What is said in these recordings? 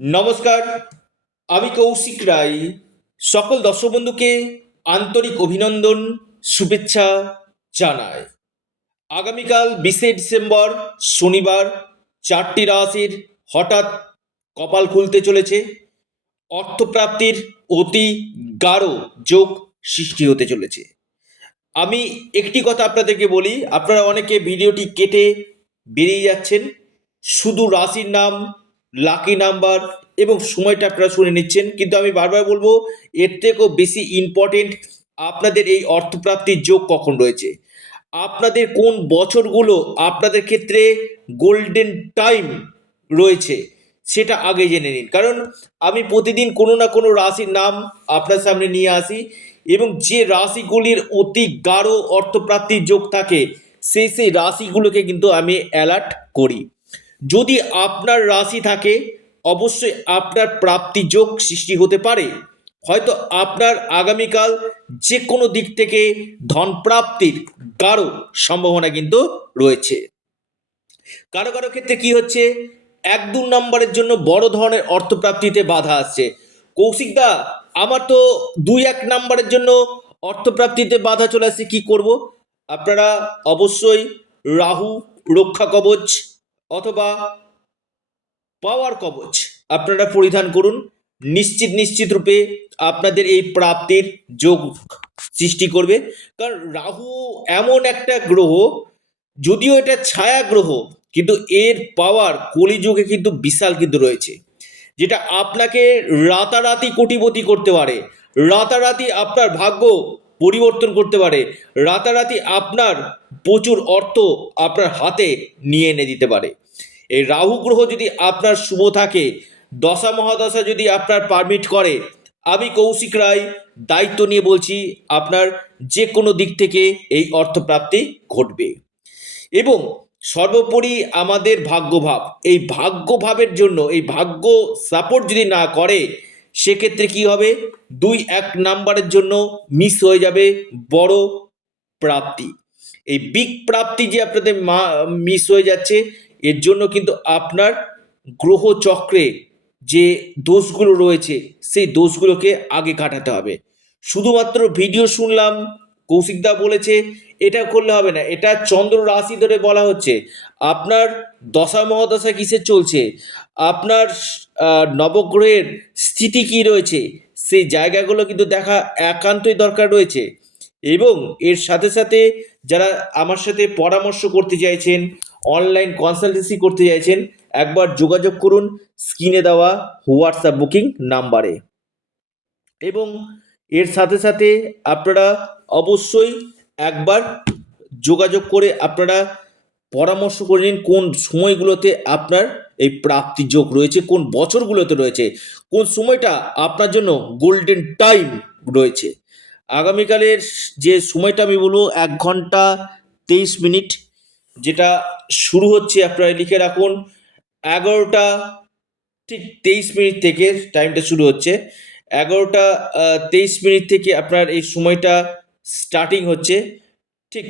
নমস্কার, আমি কৌশিক রায়। সকল দর্শক বন্ধুকে আন্তরিক অভিনন্দন, শুভেচ্ছা জানাই। আগামীকাল বিশে ডিসেম্বর, শনিবার, চারটি রাশির হঠাৎ কপাল খুলতে চলেছে। অর্থপ্রাপ্তির অতি গাঢ় যোগ সৃষ্টি হতে চলেছে। আমি একটি কথা আপনাদেরকে বলি, আপনারা অনেকে ভিডিওটি কেটে বেরিয়ে যাচ্ছেন। শুধু রাশির নাম লাকি নাম্বার এবং সময়টা আপনারা শুনে নিচ্ছেন। কিন্তু আমি বারবার বলব, এর থেকেও বেশি ইম্পর্টেন্ট আপনাদের এই অর্থপ্রাপ্তির যোগ কখন রয়েছে? আপনাদের কোন বছরগুলো আপনাদের ক্ষেত্রে গোল্ডেন টাইম রয়েছে সেটা আগে জেনে নিন। কারণ আমি প্রতিদিন কোনো না কোনো রাশির নাম আপনার সামনে নিয়ে আসি এবং যে রাশিগুলির অতি গাঢ় অর্থপ্রাপ্তির যোগ থাকে, সেই সেই রাশিগুলোকে কিন্তু আমি অ্যালার্ট করি। যদি আপনার রাশি থাকে, অবশ্যই আপনার প্রাপ্তি যোগ সৃষ্টি হতে পারে। হয়তো আপনার আগামীকাল যে কোনো দিক থেকে ধন প্রাপ্তির গাঢ় সম্ভাবনা কিন্তু রয়েছে। কারও কারও ক্ষেত্রে কি হচ্ছে? এক দু নম্বরের জন্য বড় ধরনের অর্থপ্রাপ্তিতে বাধা আসছে। কৌশিকদা আমার তো দুই এক নম্বরের জন্য অর্থপ্রাপ্তিতে বাধা চলে আসছে, কি করব? আপনারা অবশ্যই রাহু, রক্ষা কবচ অথবা পাওয়ার কবচ আপনারা পরিধান করুন। নিশ্চিত নিশ্চিত রূপে আপনাদের এই প্রাপ্তির যোগ সৃষ্টি করবে। কারণ রাহু এমন একটা গ্রহ, যদিও এটা ছায়া গ্রহ কিন্তু এর পাওয়ার কলিযুগে কিন্তু বিশাল কিন্তু রয়েছে। যেটা আপনাকে রাতারাতি কোটিপতি করতে পারে। রাতারাতি আপনার ভাগ্য পরিবর্তন করতে পারে। রাতারাতি আপনার প্রচুর অর্থ আপনার হাতে নিয়ে এনে দিতে পারে। এই রাহু গ্রহ যদি আপনার শুভ থাকে, দশা মহাদশা যদি আপনার পারমিট করে, আমি কৌশিক রায় দায়িত্ব নিয়ে বলছি, আপনার যে কোনো দিক থেকে এই অর্থপ্রাপ্তি ঘটবে। এবং সর্বোপরি আমাদের ভাগ্যভাব, এই ভাগ্যভাবের জন্য, এই ভাগ্য সাপোর্ট যদি না করে সেক্ষেত্রে কি হবে? দুই এক নাম্বারের জন্য মিস হয়ে যাবে বড় প্রাপ্তি। এই বিগ প্রাপ্তি যে আপনাদের মা মিস হয়ে যাচ্ছে, এর জন্য কিন্তু আপনার গ্রহ চক্রে যে দোষগুলো রয়েছে, সেই দোষগুলোকে আগে কাটাতে হবে। শুধুমাত্র ভিডিও শুনলাম, কৌশিকদা বলেছে এটা করলে হবে না। এটা চন্দ্র রাশি ধরে বলা হচ্ছে। আপনার দশা মহাদশা কিসে চলছে? আপনার নবগ্রহের স্থিতি কি রয়েছে? সেই জায়গাগুলো কিন্তু দেখা একান্তই দরকার রয়েছে। এবং এর সাথে সাথে যারা আমার সাথে পরামর্শ করতে চাইছেন অনলাইন কনসালটেন্সি করতে চাইছেন, একবার যোগাযোগ করুন স্ক্রিনে দেওয়া হোয়াটসঅ্যাপ বুকিং নাম্বারে এবং এর সাথে সাথে আপনারা অবশ্যই একবার যোগাযোগ করে আপনারা পরামর্শ করে নিন কোন সময়গুলোতে আপনার এই প্রাপ্তি যোগ রয়েছে, কোন বছরগুলোতে রয়েছে, কোন সময়টা আপনার জন্য গোল্ডেন টাইম রয়েছে। আগামীকালের যে সময়টা আমি বলব, এক ঘণ্টা তেইশ মিনিট, যেটা শুরু হচ্ছে আপনারা লিখে রাখুন, এগারোটা ঠিক তেইশ মিনিট থেকে টাইমটা শুরু হচ্ছে, এগারোটা তেইশ মিনিট থেকে আপনার এই সময়টা স্টার্টিং হচ্ছে ঠিক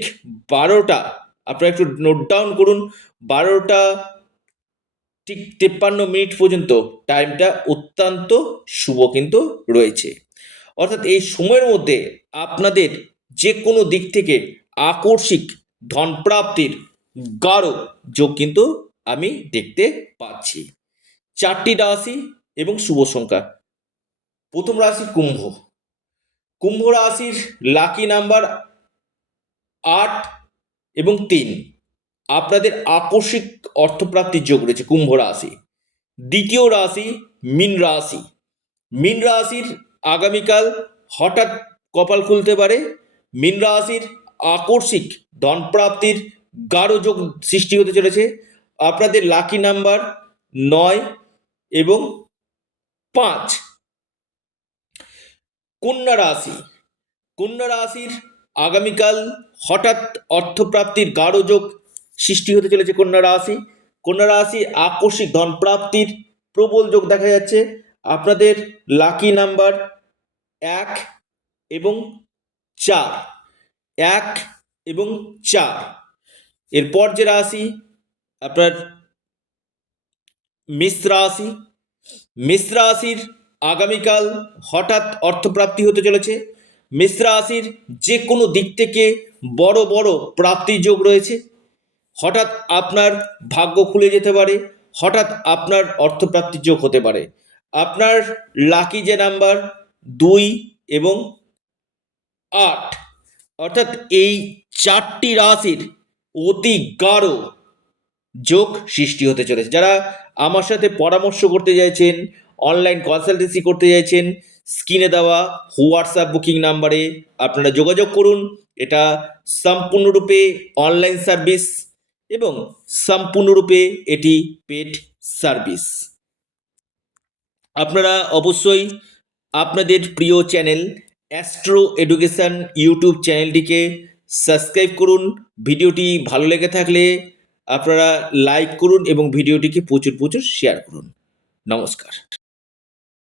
বারোটা। আপনারা একটু নোট ডাউন করুন, বারোটা ঠিক তেপ্পান্ন মিনিট পর্যন্ত টাইমটা অত্যন্ত শুভ কিন্তু রয়েছে। অর্থাৎ এই সময়ের মধ্যে আপনাদের যে কোনো দিক থেকে আকস্মিক ধনপ্রাপ্তির গাঢ় যোগ কিন্তু আমি দেখতে পাচ্ছি। চারটি রাশি এবং শুভ সংখ্যা। প্রথম রাশি কুম্ভ। কুম্ভ রাশির লাকি নাম্বার আট এবং তিন। আপনাদের আকস্মিক অর্থপ্রাপ্তির যোগ রয়েছে কুম্ভ রাশি। দ্বিতীয় রাশি মীন রাশি। মীন রাশির আগামীকাল হঠাৎ কপাল খুলতে পারে। মীন রাশির আকস্মিক ধনপ্রাপ্তির গাঢ় যোগ সৃষ্টি হতে চলেছে। আপনাদের লাকি নাম্বার নয় এবং পাঁচ। কন্যা রাশি। কন্যা রাশির আগামীকাল হঠাৎ অর্থপ্রাপ্তির গাঢ় যোগ সৃষ্টি হতে চলেছে কন্যা রাশি। কন্যা রাশি আকস্মিক ধনপ্রাপ্তির প্রবল যোগ দেখা যাচ্ছে। আপনাদের লাকি নাম্বার এক এবং চার। এক এবং চার। এরপর যে রাশি, আপনার মিস রাশি। মিশ্রা রাশির আগামীকাল হঠাৎ অর্থপ্রাপ্তি হতে চলেছে। মিশ্রা রাশির যে কোনো দিক থেকে বড় বড় প্রাপ্তির যোগ রয়েছে। হঠাৎ আপনার ভাগ্য খুলে যেতে পারে, হঠাৎ আপনার অর্থপ্রাপ্তির যোগ হতে পারে। আপনার লাকি যে নাম্বার দুই এবং আট, অর্থাৎ এই চারটি রাশির অতি গাঢ় যোগ সৃষ্টি হতে চলেছে। যারা আমার সাথে পরামর্শ করতে চাইছেন অনলাইন কনসালটেন্সি করতে চাইছেন স্ক্রিনে দেওয়া হোয়াটসঅ্যাপ বুকিং নাম্বারে আপনারা যোগাযোগ করুন। এটা সম্পূর্ণরূপে অনলাইন সার্ভিস এবং সম্পূর্ণরূপে এটি পেড সার্ভিস আপনারা অবশ্যই আপনাদের প্রিয় চ্যানেল অ্যাস্ট্রো এডুকেশন ইউটিউব চ্যানেলটিকে সাবস্ক্রাইব করুন। ভিডিওটি ভালো লেগে থাকলে আপনারা লাইক করুন এবং ভিডিওটিকে প্রচুর প্রচুর শেয়ার করুন। নমস্কার।